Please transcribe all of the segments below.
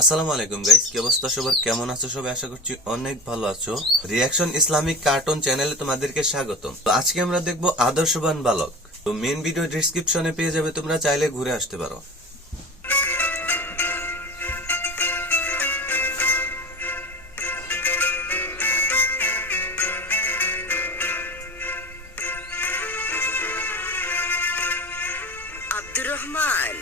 আসসালামু আলাইকুম গাইস কি অবস্থা সবার? কেমন আছো সবাই? আশা করছি অনেক ভালো আছো। রিয়াকশন ইসলামিক কার্টুন চ্যানেলে তোমাদেরকে স্বাগত তো আজকে আমরা দেখব আদর্শবান বালক। তো মেন ভিডিও ডিসক্রিপশনে পেয়ে যাবে তোমরা, চাইলে ঘুরে আসতে পারো। আব্দুর রহমান।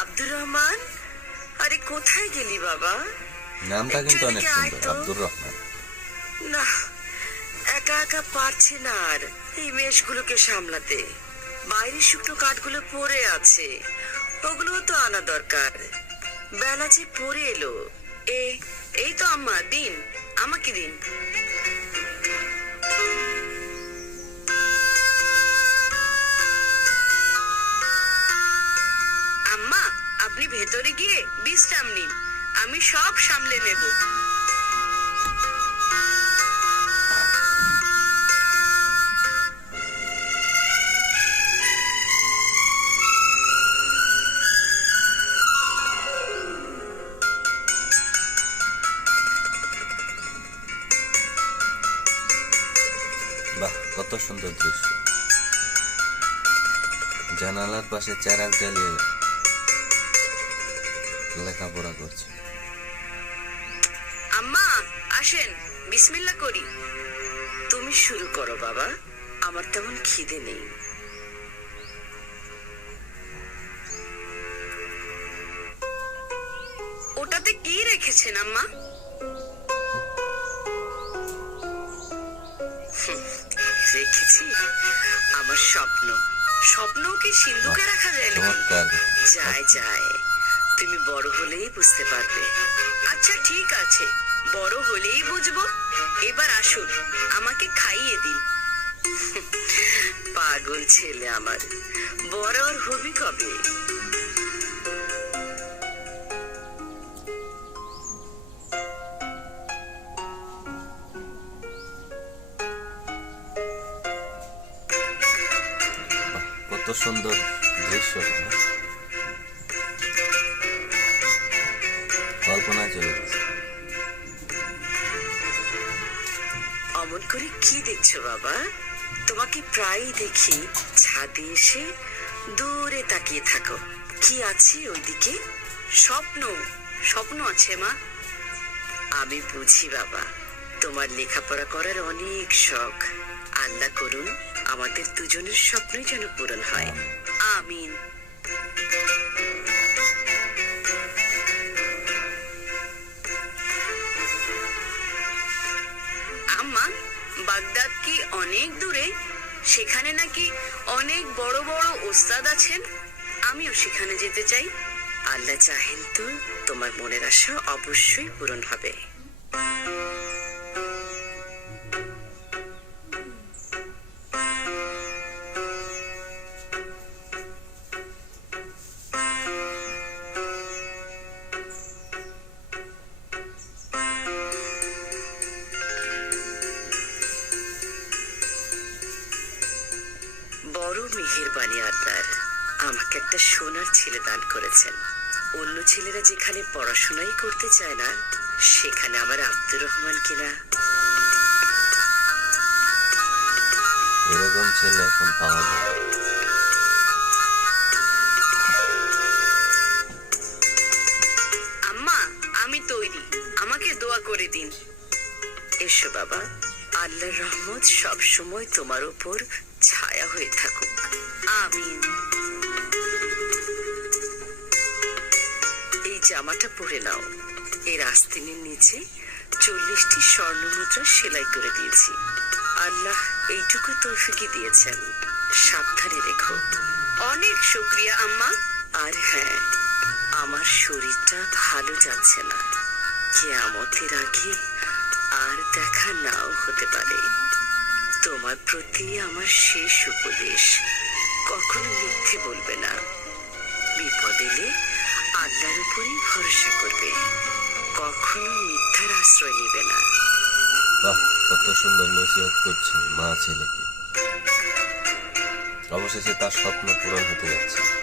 আব্দুর রহমান? আরে কোথায় গেলি বাবা? নামটা কিন্তু অনেক সুন্দর আব্দুর রহমান। না একা একা পারছি না আর এই মেশগুলোকে সামলাতে। বাইরের শুকনো কাঠগুলো পড়ে আছে ওগুলো তো আনা দরকার। বেলা যে পড়ে এলো। এ এই তো আম্মা দিন। আমাকে দিন। ভেতরে গিয়ে বিশ্রাম নিন। আমি সব সামলে নেব। বাহ, কত সুন্দর দৃশ্য। জানালার পাশে চেরাক জ্বালিয়ে লেখাপড়া করছে। আম্মা আসেন বিসমিল্লা করি। তুমি শুরু করো বাবা আমার তেমন খিদে নেই। ওটাতে কি রেখেছেন আম্মা? রেখেছি আমার স্বপ্ন। স্বপ্নও কি সিন্ধুকে রাখা যায় না। যায় যায়। তুমি বড় হলেই বুঝতে পারবে। আচ্ছা ঠিক আছে। বড় হলেই বুঝব। এবার আসুন, আমাকে খাইয়ে দিন। পাগল ছেলে আমার, বড় আর হবি কবে? কত সুন্দর দৃশ্য কল্পনায় চলে গেছে। অমন করে কি দেখছ বাবা? তোমাকে প্রায়ই দেখি ছাদে এসে দূরে তাকিয়ে থাকো। কি আছে ওইদিকে? স্বপ্ন স্বপ্ন আছে মা। আমি বুঝি বাবা, তোমার লেখাপড়া করার অনেক শখ। আল্লাহ করুন, আমাদের দুজনের স্বপ্নই যেন পূরণ হয়। আমিন। আম্মা, বাগদাদ কি অনেক দূরে? সেখানে নাকি অনেক বড় বড় ওস্তাদ আছেন? আমিও সেখানে যেতে চাই। আল্লাহ চাহেন তো তোমার মনের আশা অবশ্যই পূরণ হবে। একটা সোনার ছেলে দান করেছেন। অন্য ছেলেরা যেখানে পড়াশোনাই করতে চায় না সেখানে আমার আব্দুর রহমান কিনা। এরকম ছেলে এখন পাওয়া যায়। আম্মা আমি তৈরি। আমাকে দোয়া করে দিন। এসো বাবা আল্লাহর রহমত সব সময় তোমার উপর ছায়া হয়ে থাকুক। আমিন। জামাটা পরে নাও। এর আস্তিনের নিচে চল্লিশটি স্বর্ণ মুদ্রা সেলাই করে দিয়েছি। আল্লাহ এইটুকু তৌফিকি দিয়েছেন। সাবধানে রেখো। অনেক শুক্রিয়া, আম্মা। আর হ্যাঁ আমার শরীরটা ভালো যাচ্ছে না। কেয়ামতের আগে আর দেখা নাও হতে পারে। তোমার প্রতি আমার শেষ উপদেশ। কখনো মিথ্যে বলবে না। বিপদ এলে আল্লাহর উপরে ভরসা করবে। কখনো মিথ্যার আশ্রয় নেবে না। বাহ, কত সুন্দর নসিহত করছে মা ছেলেকে। অবশেষে তার স্বপ্ন পূরণ হতে যাচ্ছে।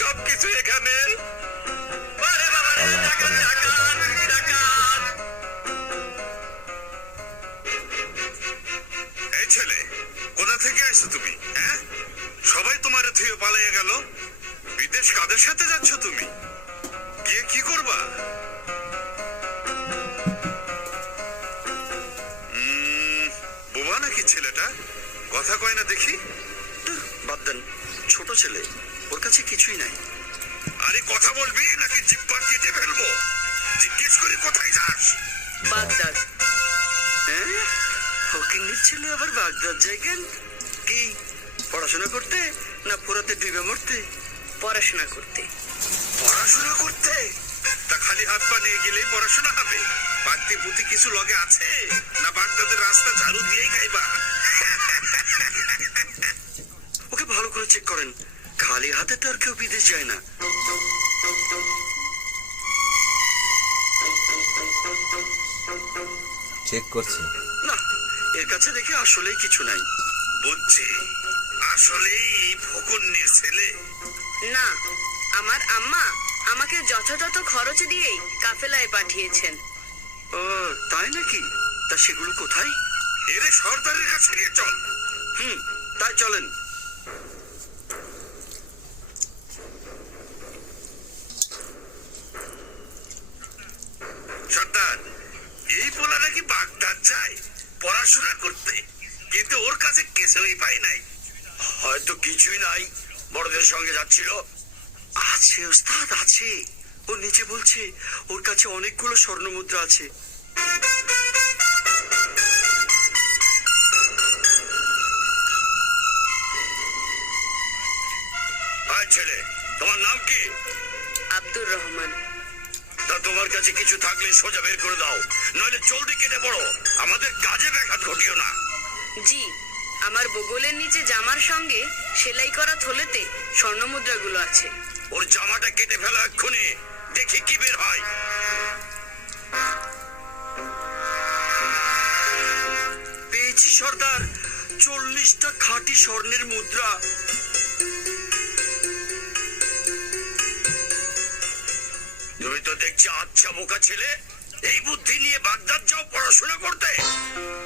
সব কিছু এখানে ওরে বাবা রে, আল্লাহ ডাকাত, আল্লাহ, ডাকাত, ডাকাত। এই ছেলে কোথা থেকে আসছো তুমি হ্যাঁ? সবাই তোমার থুয়ে পালিয়ে গেল। বিদেশ কাদের সাথে যাচ্ছ তুমি? গিয়ে কি করবা? ছেলেটা? কথা কয় না দেখি? বাদ দেন ছোট ছেলে ওর কাছে কিছুই নাই। আরে কথা বলবি নাকি জিব্বা কেটে ফেলব? জিজ্ঞেস করি কোথায় যাস? বাগদাদ হ্যাঁ? ফকিন্নির ছেলে আবার বাগদাদ যায় কেন কি পড়াশোনা করতে না পোড়াতে ডুবে মরতে? পড়াশোনা করতে। পড়াশোনা করতে? তা খালি হাত পা নিয়ে গেলেই পড়াশোনা হবে। বাড়তি পুঁতি কিছু লগে আছে? না বাগদাদের রাস্তা ঝাড়ু দিয়েই খাইবা? ওকে ভালো করে চেক করেন। খালি হাতে তো আর কেউ বিদেশ যায় না। চেক করছে। না এর কাছে দেখে আসলেই কিছু নাই। বুঝছি। আসলেই ফকুন্নির ছেলে। না আমার আম্মা আমাকে যথাযথ খরচ দিয়েই কাফেলায় পাঠিয়েছেন। ও, তাই নাকি? তা সেগুলো কোথায়? এরে সর্দারের কাছে নিয়ে চল। হুম, তাই চলেন। সর্দার, এই পোলা নাকি বাগদাদ যায় পড়াশোনা করতে, কিন্তু ওর কাছে কিছুই পাই নাই। হয়তো কিছুই নাই, বড়দের সঙ্গে যাচ্ছিল। আছে ওস্তাদ আছে। ও নিচে বলছে ওর কাছে অনেকগুলো স্বর্ণ মুদ্রা আছে ছেলে তোমার নাম কি? আব্দুর রহমান। তা তোমার কাছে কিছু থাকলে সোজা বের করে দাও নইলে জলদি কেটে পড়ো। আমাদের কাজে ব্যাঘাত ঘটিও না। জি আমার বগলের নিচে জামার সঙ্গে সেলাই করা থলেতে স্বর্ণমুদ্রাগুলো আছে। ওর জামাটা কেটে ফেলো এক্ষুনি। দেখি কি বের হয়। পেয়েছি সর্দার, চল্লিশটা খাঁটি স্বর্ণের মুদ্রা। তুমি তো দেখছি আচ্ছা বোকা ছেলে। এই বুদ্ধি নিয়ে বাগদাদ যাও পড়াশোনা করতে।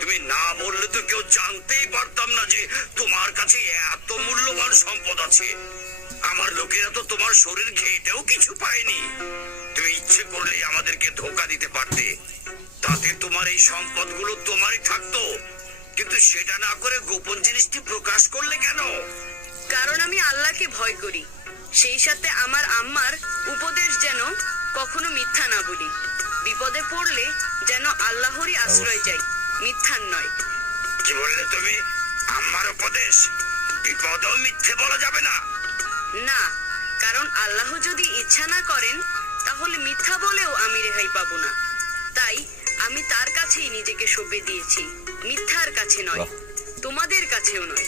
তুমি না বললে তো কেউ জানতেই পারতাম না যে তোমার কাছে এত মূল্যবান সম্পদ আছে। আমার লোকেরা তো তোমার শরীর ঘেটেও কিছু পায়নি। তুমি ইচ্ছে করলেই আমাদেরকে ধোকা দিতে পারতে। তাতে তোমার এই সম্পদগুলো তোমারই থাকতো। কিন্তু সেটা না করে গোপন জিনিসটি প্রকাশ করলে কেন? কারণ আমি আল্লাহকে ভয় করি। সেই সাথে আমার আম্মার উপদেশ যেন কখনো মিথ্যা না বলি। বিপদে পড়লে যেন আল্লাহরই আশ্রয় যাই মিথ্যার নয়। কি বললে তুমি? আম্মার উপদেশ? বিপদও মিথ্যে বলা যাবে না। না কারণ আল্লাহ যদি ইচ্ছা না করেন তাহলে মিথ্যা বলেও আমি রেহাই পাবো না। তাই আমি তার কাছেই নিজেকে সঁপে দিয়েছি মিথ্যার কাছে নয় তোমাদের কাছেও নয়।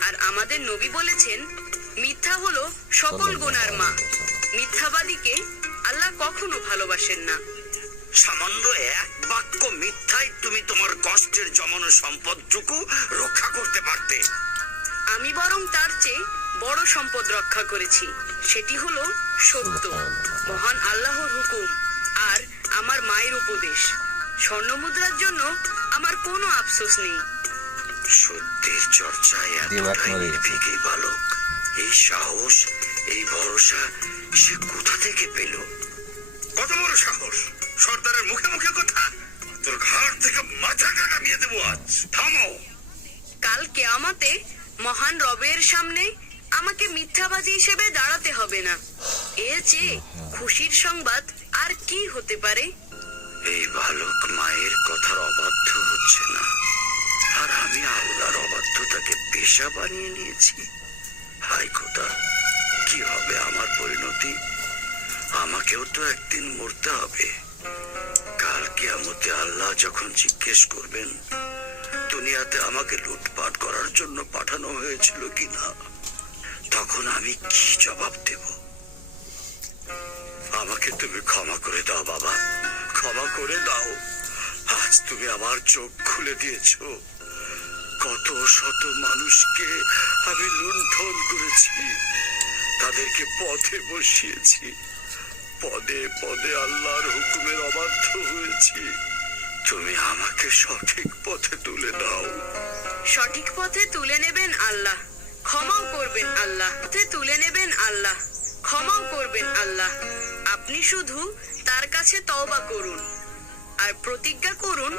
আর আমাদের নবী বলেছেন মিথ্যা হলো সকল গুনার মা। মিথ্যাবাদীকে আল্লাহ কখনো ভালোবাসেন না। সামান্য এক বাক্য মিথ্যায় তুমি তোমার কষ্টের জমানো সম্পদটুকু রক্ষা করতে পারতে। আমি বরং তার চেয়ে বড় সম্পদ রক্ষা করেছি। সেটি হলো সত্য। মহান আল্লাহর হুকুম আর আমার মায়ের উপদেশ। স্বর্ণমুদ্রার জন্য আমার কোনো আফসোস নেই। সত্যের চর্চায় এতটাই। বালক। এই সাহস এই ভরসা সে কোথা থেকে পেল? কত বড় সাহস? সর্দারের মুখে মুখে কথা। তোর ঘাট থেকে মাথাটা নামিয়ে দেবো আজ। থামো। কাল কেয়ামতে মহান রবের সামনে আমাকে মিথ্যাবাদী হিসেবে দাঁড়াতে হবে না। এর চেয়ে খুশির সংবাদ আর কি হতে পারে? এই বালক মায়ের কথার অবাধ্য হচ্ছে না। আর আমি আল্লাহর অবাধ্যতাকে পেশা বানিয়ে নিয়েছি। হাই খোদা, কি হবে আমার পরিণতি? আমাকেও তো একদিন মরতে হবে। কাল কিয়ামতে আল্লাহ যখন জিজ্ঞেস করবেন, দুনিয়াতে আমাকে লুটপাট করার জন্য পাঠানো হয়েছিল কিনা? তখন আমি কি জবাব দেব? আমাকে তুমি ক্ষমা করে দাও, বাবা। ক্ষমা করে দাও। আজ তুমি আমার চোখ খুলে দিয়েছ। কত শত মানুষকে আমি লুণ্ঠন করেছি। তাদেরকে পথে বসিয়েছি। পদে পদে আল্লাহর হুকুমের অবাধ্য হয়েছি। তুমি আমাকে সঠিক পথে তুলে দাও। সঠিক পথে তুলে নেবেন আল্লাহ। ক্ষমাও করবেন আল্লাহ তুলে নেবেন আল্লাহ, ক্ষমাও করবেন আল্লাহ। আপনি শুধু তার কাছে তওবা করুন আর প্রতিজ্ঞা করুন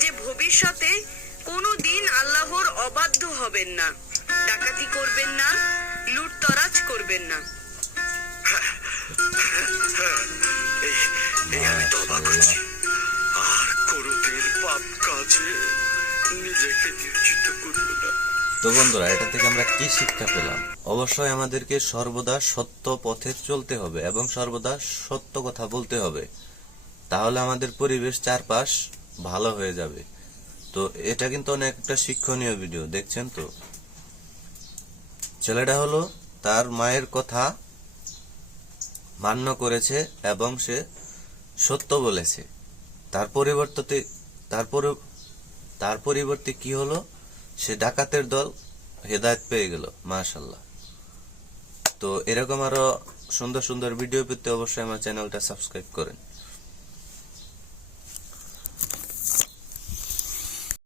যে ভবিষ্যতে কোনো দিন আল্লাহর অবাধ্য হবেন না, ডাকাতি করবেন না, লুটতরাজ করবেন না। আমি তবা করছি। আর কোনোদিন পাপ কাজে নিজেকে নিয়োজিত করব না। তো বন্ধুরা, এটা থেকে আমরা কি শিক্ষা পেলাম? অবশ্যই আমাদেরকে সর্বদা সত্য পথে চলতে হবে এবং সর্বদা সত্য কথা বলতে হবে। তাহলে আমাদের পরিবেশ চারপাশ ভালো হয়ে যাবে। তো এটা কিন্তু অনেক একটা শিক্ষণীয় ভিডিও দেখছেন তো? ছেলেটা হলো তার মায়ের কথা মান্য করেছে এবং সে সত্য বলেছে। তার পরিবর্তে তারপরে তার পরিবর্তে কি হলো? সে ডাকাতের দল হেদায়ত পেয়ে গেল মাশাল্লাহ তো এরকম আরও সুন্দর সুন্দর ভিডিও পেতে অবশ্যই আমার চ্যানেলটা সাবস্ক্রাইব করেন।